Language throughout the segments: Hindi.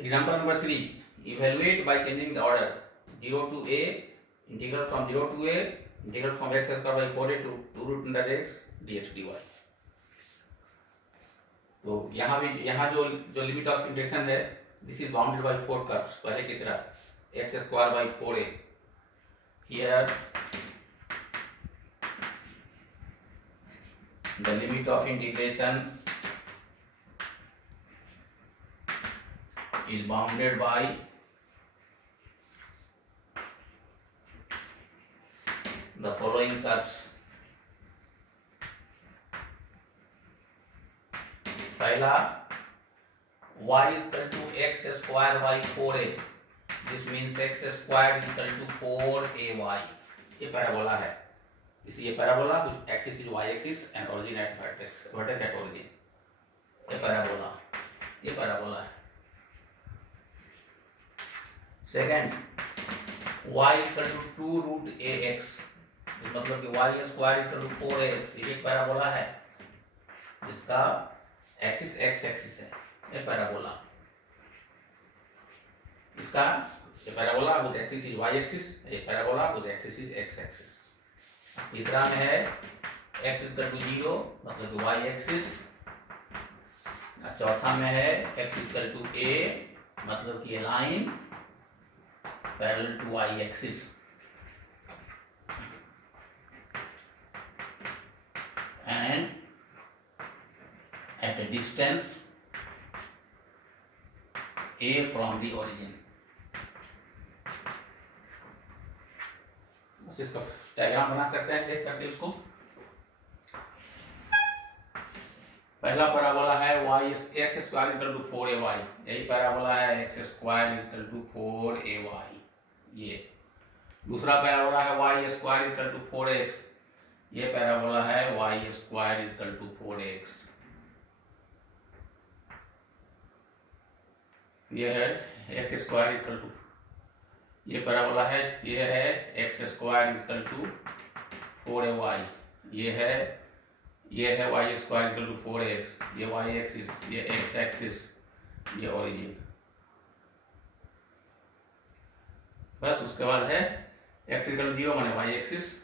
Example number 3. Evaluate by changing the order 0 to a, integral from 0 to a, integral from x square by 4a to 2 root under x dx dy. तो यहाँ जो लिमिट ऑफ इंटीग्रेशन है, this is bounded by 4 curves पहले की तरह x square by 4a. Here the limit of integration is bounded by the following curves. पहला y is equal to x square by 4a. This means x square is equal to 4ay. ये पैराबोला है. इसी ये पैराबोला कुछ axis is y axis and origin at vertex at origin. ये पैराबोला है. Second y is equal to 2 root ax. मतलब कि y square is equal to 4ax. ये एक पैराबोला है. इसका एक्सिस एक्स एक्सिस है. ये पैराबोला. इसका ये parabola with axis is y axis. ये parabola with axis is x axis. तीसरा में है x इक्वल टू 0 मतलब कि y एक्सिस. चौथा में है x इक्वल टू a मतलब कि ये line parallel to y axis. And at a distance a from the origin. बस इसका डायग्राम बना सकते हैं चेक करके उसको. पहला पैराबोला है y x square equal to 4ay. यही पैराबोला है x square equal to 4ay. ये दूसरा पैराबोला है y square equal to 4x. ये पैराबोला है y square equal to 4x. ये है एक्स स्क्वायर इक्वल टू, ये पैराबोला है. ये है x square equal to 4ay. ये है Y square equal to 4x. ये वाई एक्सिस, ये एक्स एक्सिस, ये ओरिजिन. बस उसके बाद है एक्स इक्वल टू 0 माने वाई एक्सिस.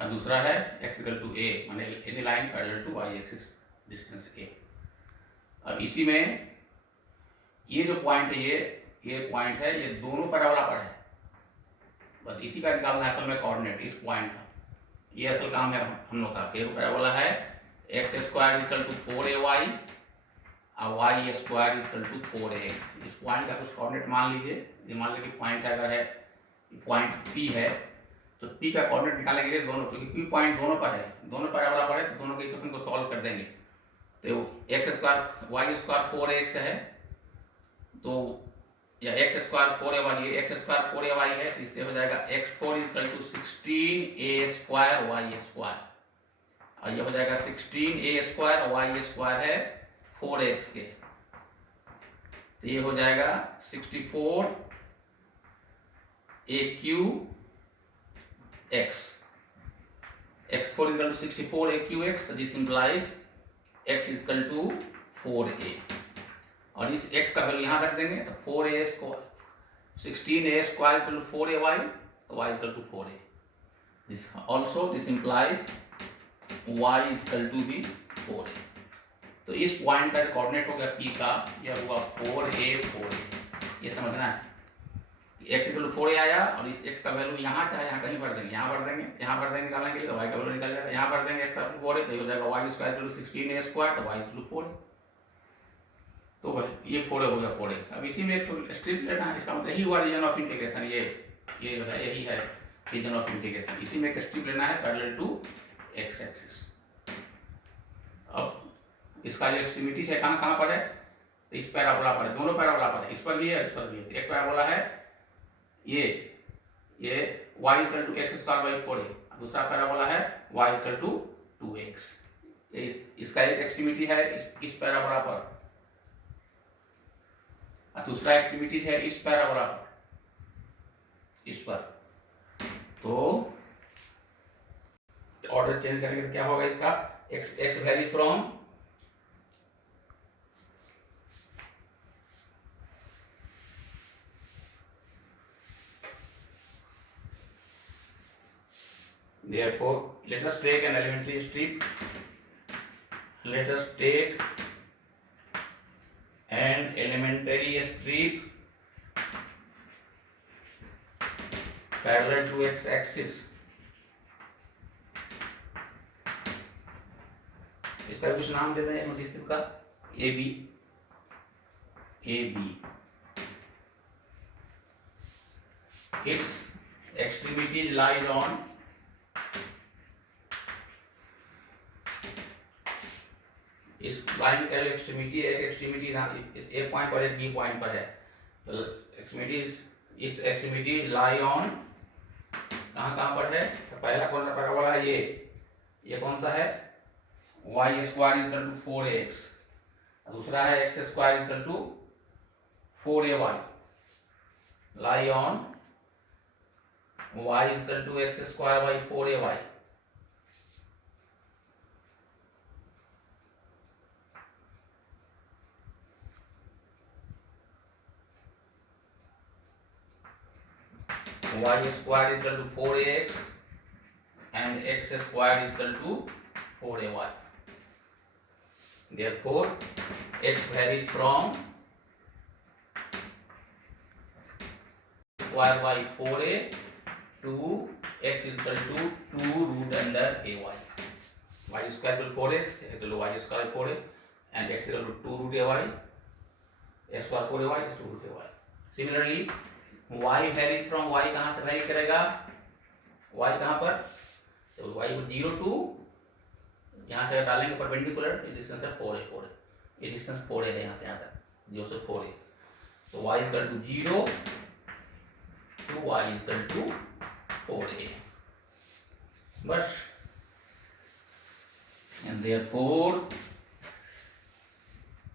और दूसरा है एक्स इक्वल टू a माने any line parallel to y axis distance a. अब इसी में ये जो पॉइंट है ये पॉइंट है, ये दोनों पैराबोला पर है. बस इसी का निकालना है असल में कोऑर्डिनेट इस पॉइंट का. ये असल काम है हम लोग का. पैराबोला है x square equal to 4ay और Y square equal to 4x. इस पॉइंट का कुछ कोऑर्डिनेट मान लीजिए. ये मान लीजिए कि पॉइंट अगर है पॉइंट P है तो P का कोऑर्डिनेट निकालने के लिए दोनों, क्योंकि P पॉइंट दोनों पर है, दोनों पैराबोला पर है, तो दोनों के इक्वेशन को सॉल्व कर देंगे. तो x square y square 4x है तो या x square 4ay, x square 4ay है, इससे हो जाएगा x4 equal to 16a square y square. और ये हो जाएगा 16a स्क्वायर वाई स्क्वायर है 4x के. तो ये हो जाएगा 64 a cube x. x4 equal to 64 a cube x. This implies x equal to 4a. और इस x का वैल्यू यहाँ रख देंगे तो 4a square 16a square equal to 4ay तो y equal to 4a. This also this implies y equal to भी 4a. तो इस पॉइंट का जो कोऑर्डिनेट हो गया P का, यह हुआ 4a 4a. ये समझना है x इक्वल टू 4a आया और इस x का वैल्यू यहाँ चाहे यहाँ कहीं भर देंगे, यहाँ भर देंगे निकालने के लिए तो y का वैल्यू निकल जाएगा. यहाँ भर देंगे x इक्वल टू 4a तो हो जाएगा y square equal to 16a square तो y इक्वल टू 4a. तो ये 4a हो गया 4a. अब इसी में एक स्ट्रिप लेना है. इसका मतलब यही हुआ रीजन ऑफ इंटीग्रेशन. ये जो है यही है रीजन ऑफ इंटीग्रेशन. इसी में एक स्ट्रिप लेना है पैरेलल टू एक्स एक्सिस. अब इसका जो एक्सट्रीमिटी है कहाँ कहाँ पर है, तो इस पैराबोला पर है, दोनों पैराबोला पर है. इस पर भी है, इस पर भी है. एक पैराबोला है ये y equal to x square by 4a. दूसरा पैराबोला है y इक्वल टू 2x. इसका एक एक्सट्रीमिटी है इस पैराबोला पर, दूसरा एक्सट्रीमिटी है इस पैराबोला पर, इस पर. तो ऑर्डर चेंज करेंगे तो क्या होगा इसका, x very from Therefore, let us take an elementary strip. Let us take an elementary strip parallel to x-axis. इसका कुछ नाम दे दें एलिमेंट्री स्ट्रिप का, A B. Its extremities lies on इस लाइन का जो एक्सट्रीमिटी है, एक्सट्रीमिटी इस ए पॉइंट पर है, बी पॉइंट पर है. तो एक्सट्रीमिटीज लाई ऑन कहाँ पर है. तो पहला कौन सा पैराबोला है, ये कौन सा है, y square equal to 4ax. दूसरा है x square equal to 4ay. Lie on y equal to x square by 4ay. y square is equal to 4ax and x square is equal to 4ay. Therefore, x varies from square by 4a to x is equal to 2 root under ay. Y square is equal to 4x, x is equal to y square 4a, and x is equal to 2 root ay. x square 4ay is 2 root ay. Similarly, y varies from y कहाँ से वैरी करेगा, y कहाँ पर, तो y 0 to यहाँ से डालेंगे परपेंडिकुलर, तो डिस्टेंस है 4a. ये डिस्टेंस 4a है यहाँ से यहाँ तक, 0 से 4a. तो y is equal to 0 to y is equal to 4a. बस. And therefore,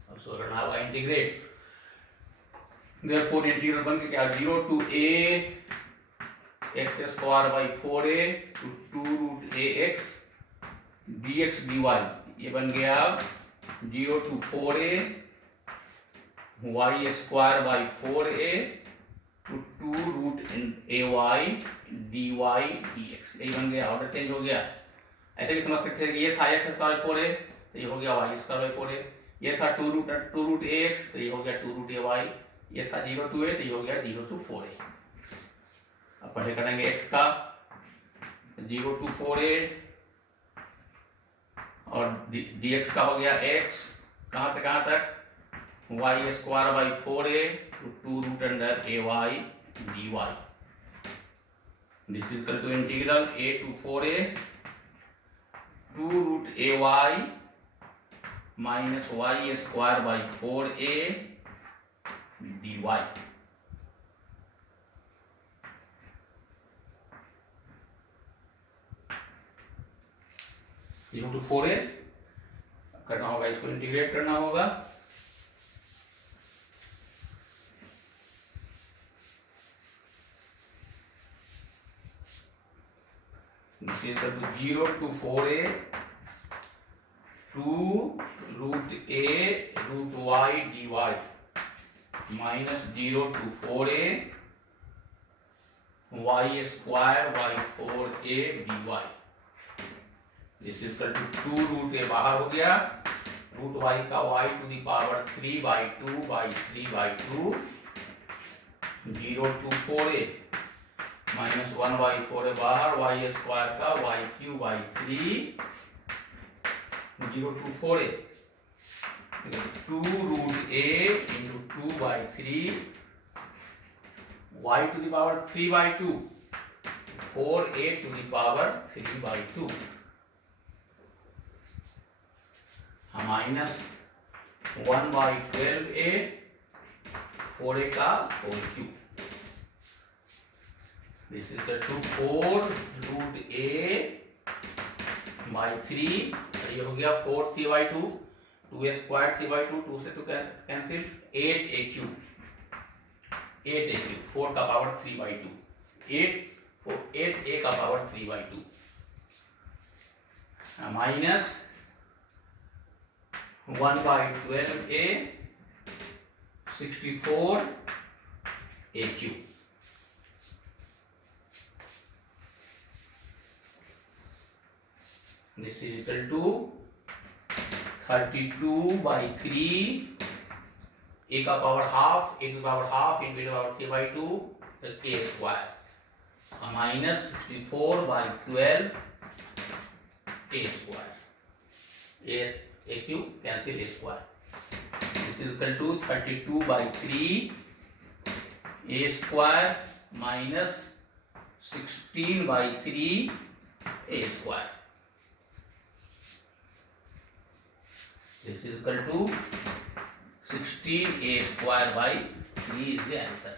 also now I integrate. Therefore, integral बन के क्या, 0 to a x square by 4a to 2 root ax dx dy. ये बन गया 0 to 4a y square by 4a to 2 root ay dy dx. यही बन गया, ऑर्डर चेंज हो गया. ऐसे भी समझ सकते हैं कि ये था x स्क्वायर 4a, तो ये हो गया y स्क्वायर बाई 4a. ये था 2 root ax, तो ये हो गया 2 root ay. ये था 0 to a, तो ये हो गया 0 to 4a. अब पढ़े करेंगे x का, 0 to 4a और dx का हो गया x कहाँ से कहाँ तक, y square by 4a to 2 root under ay dy. This is equal to integral a to 4a 2 root ay minus y square by 4a dy. 0 to 4a करना होगा, इसको इंटीग्रेट करना होगा. This is equal to 0 to 4a 2 root a root y dy minus 0 to 4a y square by 4a dy. This is equal to 2 root a बाहर हो गया, root y का y to the power 3 by 2 by 3 by 2 0 to 4a minus 1 by 4a बाहर, y square का y cube by 3 0 to 4a 2 root a into 2 by 3 y to the power 3 by 2 4a to the power 3 by 2 minus 1 by 12a 4a का whole cube. This is equal to 4 root a by 3. ये हो गया 4 3 by 2 2a square 3 by 2 2 से 2 कैंसिल 8a cube 4 का पावर 3 by 2 8a का power 3 by 2 minus 1 by 12a 64a cube. This is equal to 32 by 3, a का power half, a to power half into a to power 3 by 2, तो a square, minus 64 by 12 a square, a cube cancel a square. This is equal to 32 by 3 a square minus 16 by 3 a square. This is equal to 16 a square by 3 is the answer.